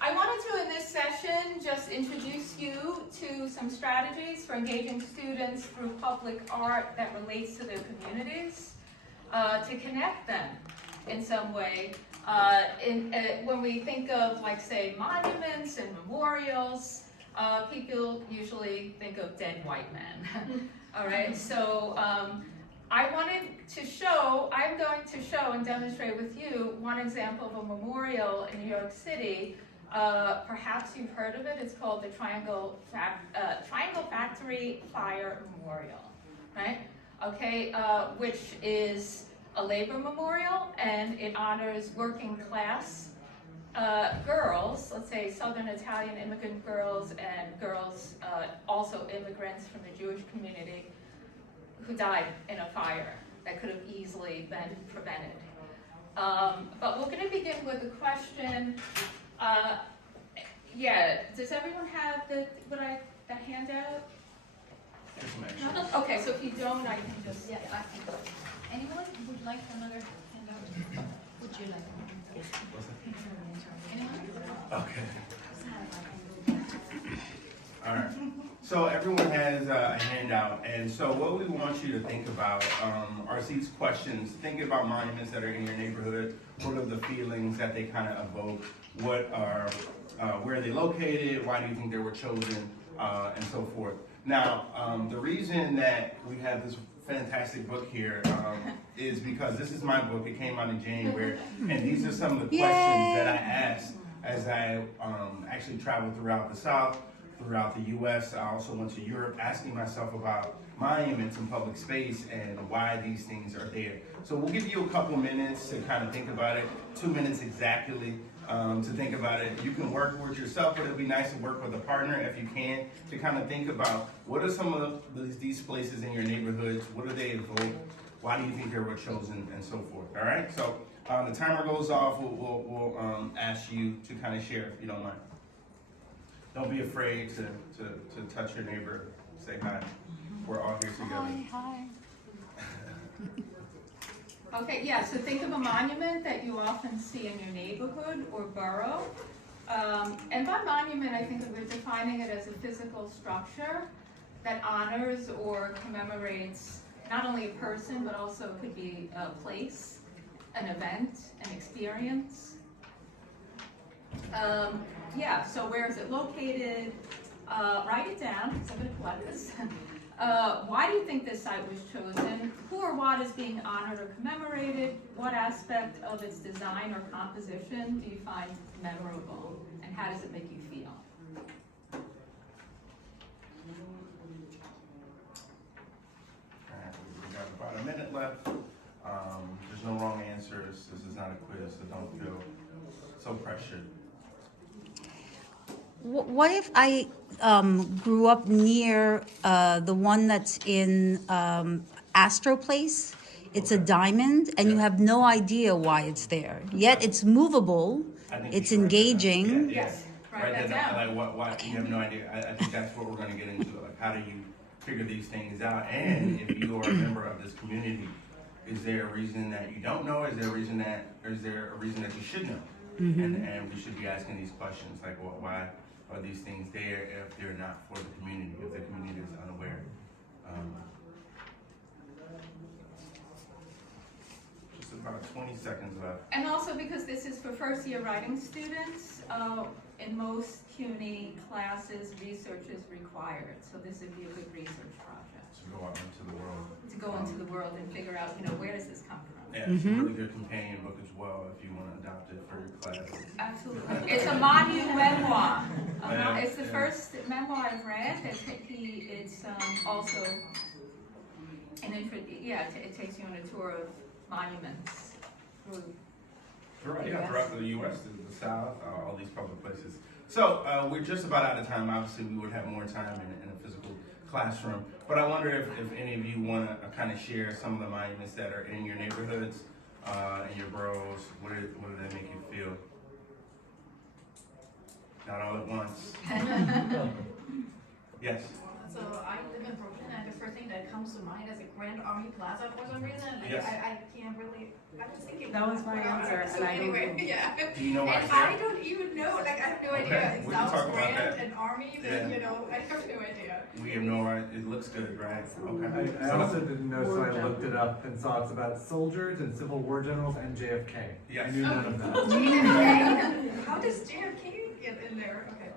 I wanted to, in this session, just introduce you to some strategies for engaging students through public art that relates to their communities, to connect them in some way. When we think of, like, say, monuments and memorials, people usually think of dead white men. All right, so I'm going to show and demonstrate with you one example of a memorial in New York City. Perhaps you've heard of it. It's called the Triangle Factory Fire Memorial, right? Okay, which is a labor memorial, and it honors working class girls, let's say Southern Italian immigrant girls and girls also immigrants from the Jewish community who died in a fire that could have easily been prevented. But we're going to begin with a question. Yeah, does everyone have the handout? No? Okay, so if you don't, I can just. Yeah, I can go. Anyone would like another handout? Would you like one? Anyone? Okay. All right. So everyone has a handout, and so what we want you to think about are these questions. Thinking about monuments that are in your neighborhood. What are the feelings that they kind of evoke? What are, where are they located? Why do you think they were chosen? And so forth. Now, the reason that we have this fantastic book here is because this is my book. It came out in January, and these are some of the questions that I asked as I actually traveled throughout the South, throughout the U.S. I also went to Europe, asking myself about monuments in public space and why these things are there. So we'll give you a couple minutes to kind of think about it, 2 minutes exactly to think about it. You can work with yourself, but it'll be nice to work with a partner if you can, to kind of think about what are some of these places in your neighborhoods, what do they evoke, why do you think they were chosen, and so forth. All right, so the timer goes off, we'll ask you to kind of share if you don't mind. Don't be afraid to touch your neighbor, say hi. We're all here together. Hi. Okay, yeah, so think of a monument that you often see in your neighborhood or borough. And by monument, I think we're defining it as a physical structure that honors or commemorates not only a person, but also could be a place, an event, an experience. Yeah, so where is it located? Write it down, because I'm going to collect this. Why do you think this site was chosen? Who or what is being honored or commemorated? What aspect of its design or composition do you find memorable? And how does it make you feel? Alright, we got about a minute left. There's no wrong answers. This is not a quiz, so don't feel so pressured. What if I grew up near the one that's in Astro Place? It's a diamond, and you have no idea why it's there. Yet it's movable, it's engaging. Yes, write that down. down. Like what you have no idea. I think that's what we're going to get into. Like, how do you figure these things out? And if you are a member of this community, is there a reason that you don't know? Is there a reason that you should know? And we should be asking these questions, like, well, why are these things there if they're not for the community, if the community is unaware? Just about 20 seconds left. And also because this is for first year writing students, in most CUNY classes, research is required. So this would be a good research project. To go out into the world. To go into the world and figure out, where does this come from? Yeah, it's a really good companion book as well if you want to adopt it for your class. Absolutely. It's a memoir. It's the first memoir I've read. It's also it takes you on a tour of monuments. Throughout the U.S., the South, all these public places. So we're just about out of time. Obviously, we would have more time in a physical classroom. But I wonder if any of you want to kind of share some of the monuments that are in your neighborhoods, in your boroughs. What do they make you feel? Not all at once. Yes? So I live in Brooklyn, and the first thing that comes to mind as a grand named Army Plaza for some reason. Like, Yes. I can't really. I was thinking. That was my answer, So and I don't anyway, know. yeah. Do you know why And it's there? I don't even know. Like, I have no Okay, idea. It we can sounds talk about grand that. and Army, but Yeah. you know, I have no idea. We have no idea, it looks good, right? Okay. I also didn't know, so I War looked it up and saw it's about soldiers and Civil War generals and JFK. I Yes. knew none of that. JFK. How does JFK get in there? Okay.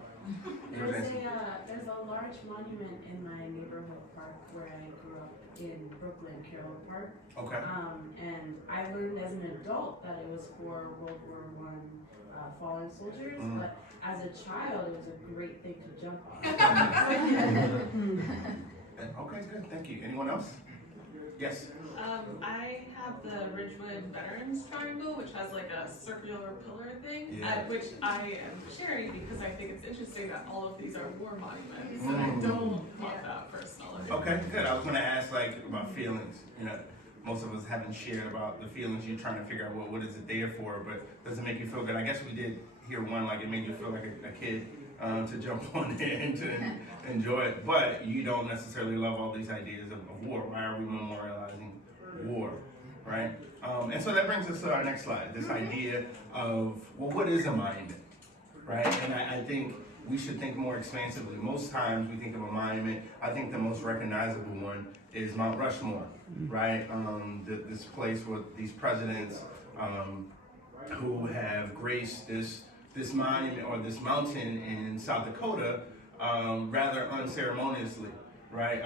There's a large monument in my neighborhood park where I grew up in Brooklyn, Carroll Park. Okay. And I learned as an adult that it was for World War One fallen soldiers, but as a child, it was a great thing to jump on. Okay, good, thank you. Anyone else? Yes? I have the Ridgewood Veterans Triangle, which has like a circular pillar thing, Yeah. which I am sharing because I think it's interesting that all of these are war monuments, and I don't want that personally. Okay, good. I was gonna ask like about feelings. You know, most of us haven't shared about the feelings. You're trying to figure out what is it there for, but does it make you feel good? I guess we did hear one, like it made you feel like a kid to jump on there and to enjoy it. But you don't necessarily love all these ideas of war. Why are we memorializing war? Right? And so that brings us to our next slide. This idea of, well, what is a monument? Right? And I think we should think more expansively. Most times we think of a monument, I think the most recognizable one is Mount Rushmore, right? This place with these presidents who have graced this monument or this mountain in South Dakota rather unceremoniously, right?